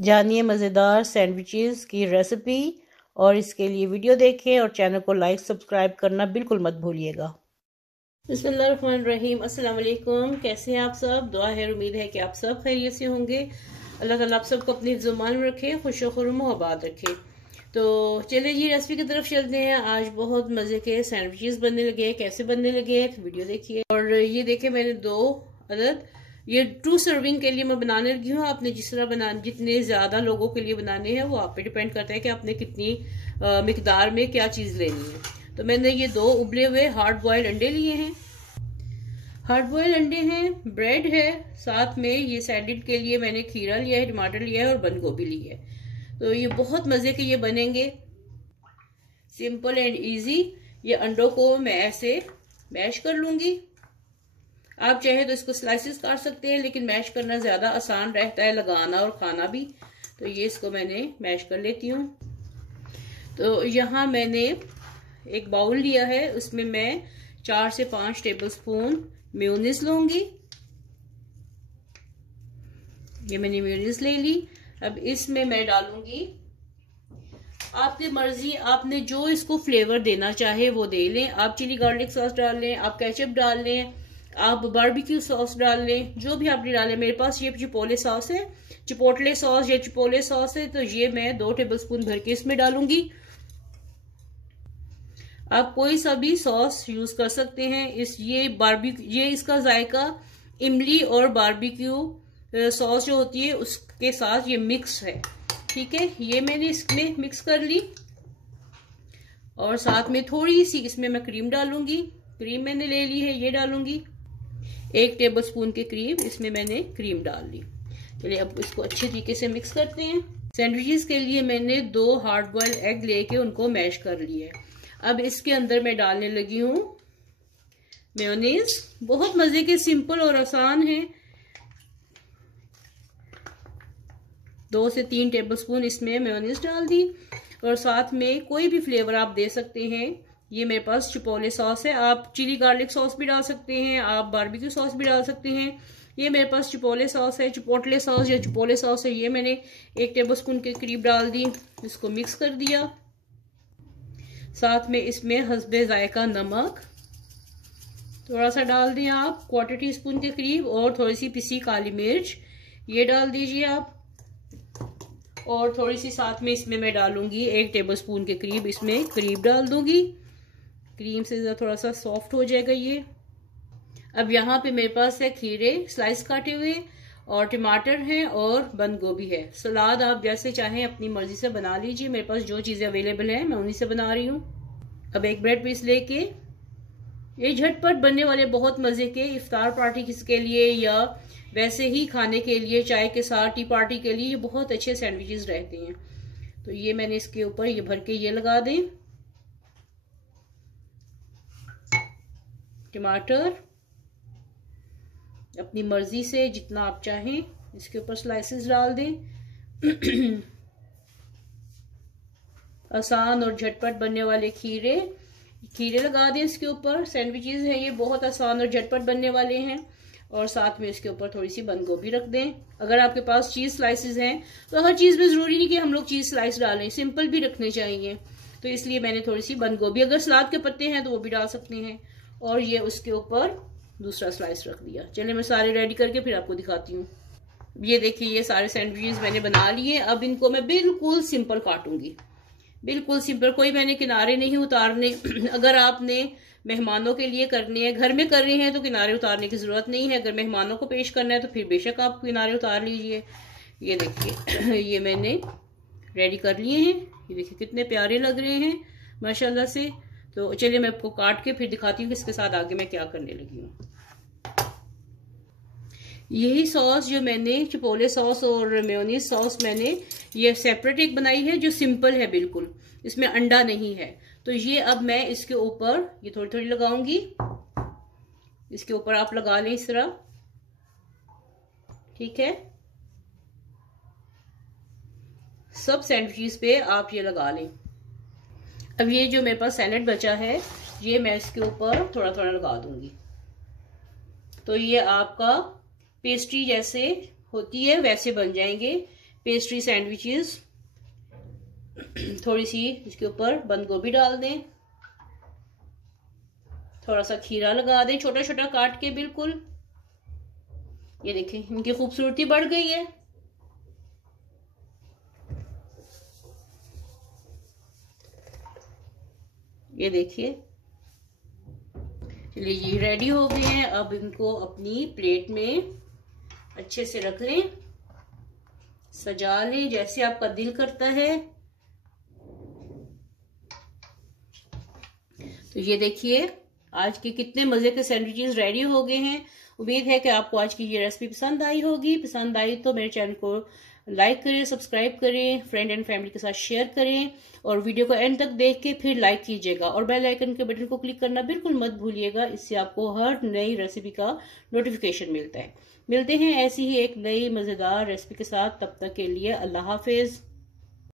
जानिए मज़ेदार सैंडविचेस की रेसिपी और इसके लिए वीडियो देखें और चैनल को लाइक सब्सक्राइब करना बिल्कुल मत भूलिएगा। बिस्मिल्लाहिर्रहमानिर्रहीम। अस्सलाम वालेकुम। कैसे हैं आप सब? दुआ है, उम्मीद है कि आप सब खैरियत से होंगे। अल्लाह ताला आप सबको अपनी ज़ुबान में रखे, खुश खुर्म आबाद रखे। तो चलिए जी रेसिपी की तरफ चलते हैं। आज बहुत मज़े के सैंडविचेस बनने लगे हैं। कैसे बनने लगे हैं तो वीडियो देखिए। और ये देखिए मैंने 2 अदद ये 2 सर्विंग के लिए मैं बनाने लगी हूँ। आपने जिस तरह जितने ज्यादा लोगों के लिए बनाने हैं वो आप पे डिपेंड करता है कि आपने कितनी मिकदार में क्या चीज लेनी है। तो मैंने ये 2 उबले हुए हार्ड बॉइल्ड अंडे लिए हैं। हार्ड बॉइल्ड अंडे हैं, ब्रेड है, साथ में ये सैलेड के लिए मैंने खीरा लिया है, टमाटर लिया है और बंद गोभी ली है। तो ये बहुत मजे के ये बनेंगे, सिंपल एंड ईजी। ये अंडों को मैं ऐसे मैश कर लूंगी। आप चाहे तो इसको स्लाइसेस काट सकते हैं, लेकिन मैश करना ज्यादा आसान रहता है, लगाना और खाना भी। तो ये इसको मैंने मैश कर लेती हूँ। तो यहाँ मैंने एक बाउल लिया है, उसमें मैं 4 से 5 टेबलस्पून मेयोनीज लूंगी। ये मैंने मेयोनीज ले ली। अब इसमें मैं डालूंगी, आपकी मर्जी, आपने जो इसको फ्लेवर देना चाहे वो दे लें। आप चिली गार्लिक सॉस डाल लें, आप केचप डाल लें, आप बारबेक्यू सॉस डाल लें, जो भी आपने डाले। मेरे पास ये चिपोले सॉस है, चिपोटले सॉस या चिपोले सॉस है, तो ये मैं 2 टेबलस्पून भर के इसमें डालूंगी। आप कोई सा भी सॉस यूज कर सकते हैं। ये इसका जायका इमली और बारबेक्यू सॉस जो होती है उसके साथ ये मिक्स है। ठीक है, ये मैंने इसमें मिक्स कर ली और साथ में थोड़ी सी इसमें मैं क्रीम डालूंगी। क्रीम मैंने ले ली है, ये डालूंगी 1 टेबलस्पून के करीब इसमें मैंने क्रीम डाल ली। चलिए अब इसको अच्छे तरीके से मिक्स करते हैं। सैंडविचेस के लिए मैंने 2 हार्ड बॉइल्ड एग लेके उनको मैश कर लिया है। अब इसके अंदर मैं डालने लगी हूँ मेयोनीज। बहुत मजे के, सिंपल और आसान है। 2 से 3 टेबलस्पून इसमें मेयोनीज डाल दी और साथ में कोई भी फ्लेवर आप दे सकते हैं। ये मेरे पास चिपोले सॉस है, आप चिली गार्लिक सॉस भी डाल सकते हैं, आप बारबेक्यू सॉस भी डाल सकते हैं। ये मेरे पास चिपोले सॉस है, चिपोटले सॉस या चिपोले सॉस है। ये मैंने 1 टेबलस्पून के करीब डाल दी, इसको मिक्स कर दिया। साथ में इसमें हस्बे जायका नमक थोड़ा सा डाल दें आप, 1/4 टीस्पून के करीब, और थोड़ी सी पिसी काली मिर्च ये डाल दीजिए आप। और थोड़ी सी साथ में इसमें मैं डालूंगी 1 टेबलस्पून के करीब इसमें क्रीम डाल दूंगी। क्रीम से थोड़ा सा सॉफ्ट हो जाएगा ये। अब यहाँ पे मेरे पास है खीरे स्लाइस काटे हुए, और टमाटर है और बंद गोभी है। सलाद आप जैसे चाहें अपनी मर्जी से बना लीजिए। मेरे पास जो चीजें अवेलेबल है मैं उन्हीं से बना रही हूँ। अब एक ब्रेड पीस लेके, ये झटपट बनने वाले बहुत मजे के इफ्तार पार्टी के लिए या वैसे ही खाने के लिए, चाय के साथ, टी पार्टी के लिए, ये बहुत अच्छे सैंडविचेस रहते हैं। तो ये मैंने इसके ऊपर ये भर के ये लगा दें। टमाटर अपनी मर्जी से जितना आप चाहें इसके ऊपर स्लाइसेस डाल दें। आसान और झटपट बनने वाले खीरे लगा दें इसके ऊपर। सैंडविचेस हैं ये, बहुत आसान और झटपट बनने वाले हैं। और साथ में इसके ऊपर थोड़ी सी बंद गोभी रख दें। अगर आपके पास चीज स्लाइसेस हैं तो हर चीज में जरूरी नहीं कि हम लोग चीज स्लाइस डालें, सिंपल भी रखने चाहिए। तो इसलिए मैंने थोड़ी सी बंद गोभी, अगर सलाद के पत्ते हैं तो वो भी डाल सकते हैं। और ये उसके ऊपर दूसरा स्लाइस रख दिया। चलिए मैं सारे रेडी करके फिर आपको दिखाती हूँ। ये देखिए ये सारे सैंडविचेस मैंने बना लिए। अब इनको मैं बिल्कुल सिंपल काटूंगी, बिल्कुल सिंपल, कोई मैंने किनारे नहीं उतारने। अगर आपने मेहमानों के लिए करने हैं, घर में कर रहे हैं, तो किनारे उतारने की जरूरत नहीं है। अगर मेहमानों को पेश करना है तो फिर बेशक आप किनारे उतार लीजिए। ये देखिए ये मैंने रेडी कर लिए हैं। ये देखिए कितने प्यारे लग रहे हैं माशाल्लाह से। तो चलिए मैं आपको काट के फिर दिखाती हूँ कि इसके साथ आगे मैं क्या करने लगी हूँ। यही सॉस जो मैंने चिपोले सॉस और मेयोनीज सॉस मैंने ये सेपरेट एक बनाई है, जो सिंपल है बिल्कुल, इसमें अंडा नहीं है। तो ये अब मैं इसके ऊपर ये थोड़ी थोड़ी लगाऊंगी। इसके ऊपर आप लगा लें इस तरह, ठीक है। सब सैंडविचेस पे आप ये लगा लें। अब ये जो मेरे पास सैलेड बचा है ये मैं इसके ऊपर थोड़ा थोड़ा लगा दूंगी। तो ये आपका पेस्ट्री जैसे होती है वैसे बन जाएंगे। Pastry sandwiches. थोड़ी सी इसके ऊपर बंद गोभी डाल दें, थोड़ा सा खीरा लगा दें छोटा छोटा काट के बिल्कुल। ये देखें इनकी खूबसूरती बढ़ गई है। ये देखिए, चलिए ये रेडी हो गए हैं। अब इनको अपनी प्लेट में अच्छे से रख लें, सजा लें जैसे आपका दिल करता है। तो ये देखिए आज के कितने मजे के सैंडविचेस रेडी हो गए हैं। उम्मीद है कि आपको आज की ये रेसिपी पसंद आई होगी। पसंद आई तो मेरे चैनल को लाइक करें, सब्सक्राइब करें, फ्रेंड एंड फैमिली के साथ शेयर करें और वीडियो को एंड तक देख के फिर लाइक कीजिएगा और बेल आइकन के बटन को क्लिक करना बिल्कुल मत भूलिएगा। इससे आपको हर नई रेसिपी का नोटिफिकेशन मिलता है। मिलते हैं ऐसी ही एक नई मजेदार रेसिपी के साथ, तब तक के लिए अल्लाह हाफिज।